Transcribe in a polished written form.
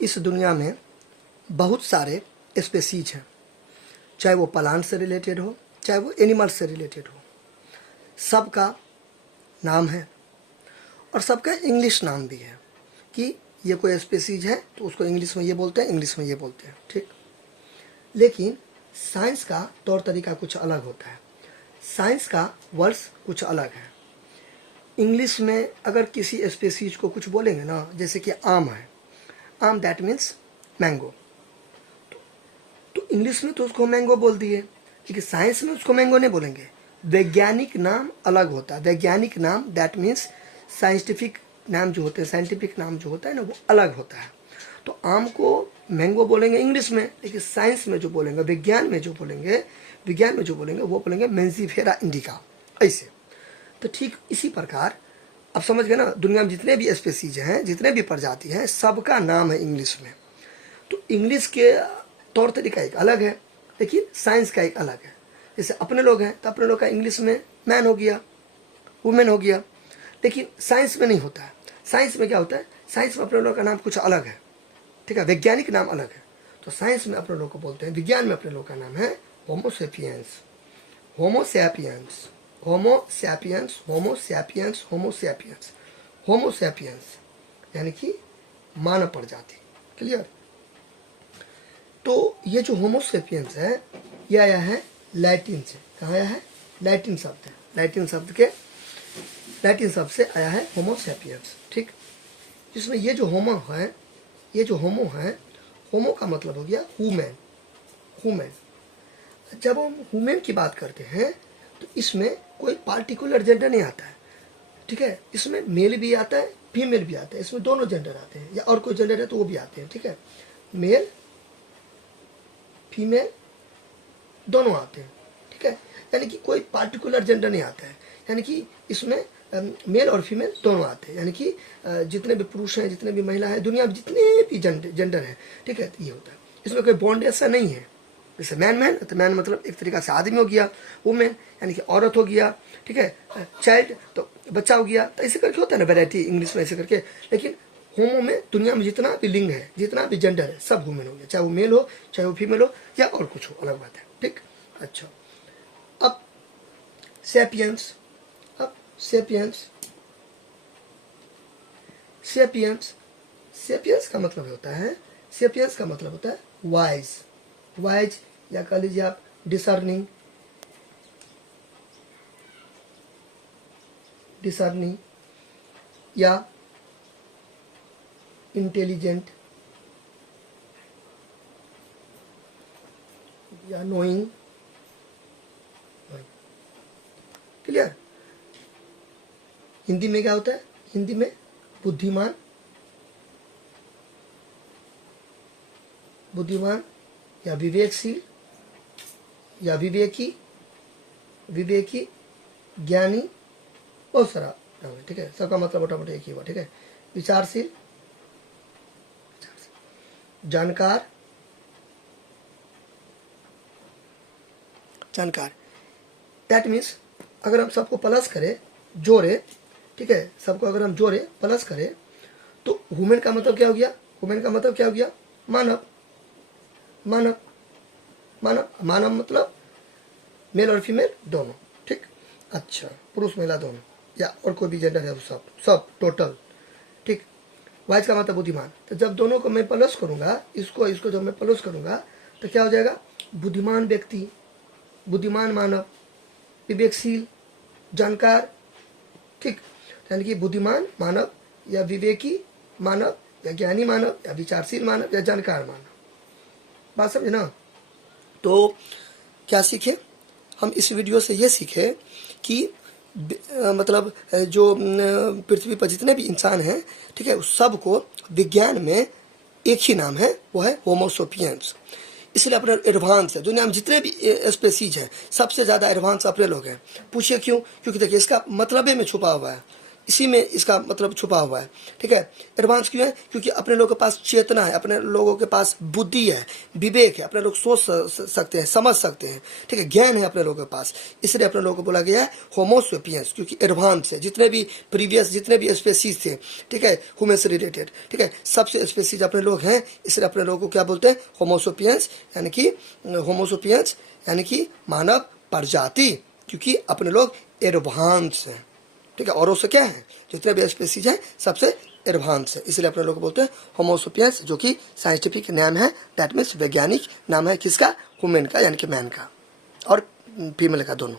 इस दुनिया में बहुत सारे स्पेसीज हैं, चाहे वो प्लांट से रिलेटेड हो, चाहे वो एनिमल से रिलेटेड हो। सबका नाम है और सबका इंग्लिश नाम भी है कि ये कोई स्पेसीज है तो उसको इंग्लिश में ये बोलते हैं, इंग्लिश में ये बोलते हैं, ठीक। लेकिन साइंस का तौर तरीका कुछ अलग होता है। साइंस का वर्ड्स कुछ अलग है। इंग्लिश में अगर किसी स्पेसीज को कुछ बोलेंगे ना, जैसे कि आम है, आम दैट मीन्स मैंगो, तो इंग्लिश में तो उसको मैंगो बोल दिए, लेकिन साइंस में उसको मैंगो नहीं बोलेंगे। वैज्ञानिक नाम अलग होता है। वैज्ञानिक नाम दैट मीन्स साइंटिफिक नाम जो होते हैं, साइंटिफिक नाम जो होता है ना, वो अलग होता है। तो आम को मैंगो बोलेंगे इंग्लिश में, लेकिन साइंस में जो बोलेंगे, विज्ञान में जो बोलेंगे वो बोलेंगे मेंजीफेरा इंडिका, ऐसे। तो ठीक इसी प्रकार अब समझ गए ना, दुनिया में जितने भी स्पेसीज हैं, जितने भी प्रजाति हैं, सबका नाम है इंग्लिश में। तो इंग्लिश के तौर तरीका एक अलग है, लेकिन साइंस का एक अलग है। जैसे अपने लोग हैं तो अपने लोग का इंग्लिश में मैन हो गया, वुमेन हो गया, लेकिन साइंस में नहीं होता है। साइंस में क्या होता है, साइंस में अपने लोग का नाम कुछ अलग है, ठीक है, वैज्ञानिक नाम अलग है। तो साइंस में अपने लोग को बोलते हैं, विज्ञान में अपने लोग का नाम है Homo sapiens, Homo sapiens, Homo sapiens, Homo sapiens, Homo sapiens, Homo sapiens यानी कि मानव प्रजाति। क्लियर। तो ये जो होमोसेपियंस है ये आया है लैटिन से। कहाँ आया है? लैटिन शब्द है। लैटिन शब्द से आया है होमोसेपियंस, ठीक। जिसमें ये जो होमो है, होमो का मतलब हो गया ह्यूमन। जब हम ह्यूमन की बात करते हैं तो इसमें कोई पार्टिकुलर जेंडर नहीं आता है, ठीक है। इसमें मेल भी आता है, फीमेल भी आता है, इसमें दोनों जेंडर आते हैं, या और कोई जेंडर है तो वो भी आते हैं, ठीक है। मेल फीमेल दोनों आते हैं, ठीक है। यानी कि कोई पार्टिकुलर जेंडर नहीं आता है, यानी कि इसमें मेल और फीमेल दोनों आते हैं। यानी कि जितने भी पुरुष हैं, जितने भी महिला हैं, दुनिया में जितने भी जेंडर हैं, ठीक है, ये होता है। इसमें कोई बॉन्ड ऐसा नहीं है। जैसे मैन तो मैन मतलब एक तरीका से आदमी हो गया, वुमेन यानी कि औरत हो गया, ठीक है, चाइल्ड तो बच्चा हो गया। तो ऐसे करके होता है ना वैरायटी इंग्लिश में, ऐसे करके। लेकिन होमो में दुनिया में जितना भी लिंग है, जितना भी जेंडर है, सब ह्यूमन हो गया, चाहे वो मेल हो, चाहे वो फीमेल हो, या और कुछ हो, अलग बात है, ठीक। अच्छा, अब सैपियंस का मतलब होता है वाइज, या कह लीजिए आप डिसर्निंग या इंटेलिजेंट या नोइंग। क्लियर। हिंदी में क्या होता है? हिंदी में बुद्धिमान या विवेकशील या विवेकी, ज्ञानी, बहुत सारा, ठीक है। सबका मतलब मोटा मोटा एक ही हुआ, ठीक है। विचारशील, जानकार, दैट मीन्स अगर हम सबको प्लस करें, जोड़े, ठीक है, सबको अगर हम जोड़े प्लस करें तो ह्यूमन का मतलब क्या हो गया? मानव मतलब मेल और फीमेल दोनों, ठीक। अच्छा, पुरुष महिला दोनों, या और कोई भी जेंडर है वो सब टोटल, ठीक। वाइज का मतलब बुद्धिमान। तो जब दोनों को मैं प्लस करूंगा, इसको जब मैं प्लस करूंगा तो क्या हो जाएगा? बुद्धिमान व्यक्ति, बुद्धिमान मानव, विवेकशील, जानकार, ठीक। यानी कि बुद्धिमान मानव या विवेकी मानव या ज्ञानी मानव या विचारशील मानव या जानकार मानव। बात समझे ना? तो क्या सीखे हम इस वीडियो से? ये सीखे कि मतलब जो पृथ्वी पर जितने भी इंसान हैं, ठीक है, उस सब को विज्ञान में एक ही नाम है, वो है होमोसेपियंस। इसलिए अपने एडवांस है। दुनिया में जितने भी स्पेसीज हैं सबसे ज़्यादा एडवांस अपने लोग हैं। पूछिए क्यों? क्योंकि देखिए इसका मतलब में छुपा हुआ है। इसी में इसका मतलब छुपा हुआ है। ठीक है, एडवांस क्यों है? क्योंकि अपने लोगों के पास चेतना है, अपने लोगों के पास बुद्धि है, विवेक है, अपने लोग सोच सकते हैं, समझ सकते हैं। ठीक है, ज्ञान है अपने लोगों के पास, इसलिए अपने लोगों को बोला गया है होमो सेपियंस, क्योंकि एडवांस है। जितने भी प्रीवियस जितने भी स्पेसीज थे, ठीक है, ह्यूमन से रिलेटेड, ठीक है, सबसे स्पेसीज अपने लोग हैं, इसलिए अपने लोगों को क्या बोलते हैं? होमो सेपियंस, यानी कि होमो सेपियंस यानी कि मानव प्रजाति, क्योंकि अपने लोग एडवांस हैं। ठीक है, और उससे क्या है? जितने भी स्पेसीज हैं सबसे एडवांस है, इसलिए अपने लोग बोलते हैं होमो सेपियंस, जो कि साइंटिफिक नाम है, दैट मीन्स वैज्ञानिक नाम है किसका? ह्यूमन का, यानी कि मैन का और फीमेल का, दोनों।